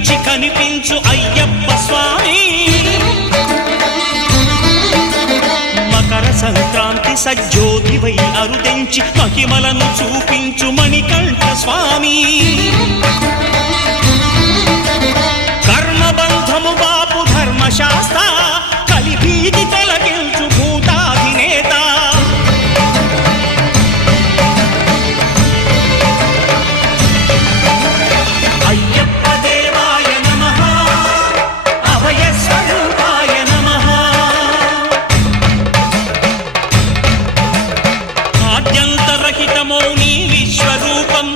కనిపించి కనిపించు అయ్యప్ప స్వామి. మకర సంక్రాంతి సజ్జోతివై అరుదెంచి మహిమలను చూపించు మణికంఠ స్వామి. కర్మబంధము బాపు ధర్మశాస్త్ర కలిభీతి తొలగించు భూతాధినేత. అయ్యప్ప దేవాయ నమః, అభయ స్వరూపాయ నమః. ఆద్యంతరహితమౌ నీ విశ్వరూపం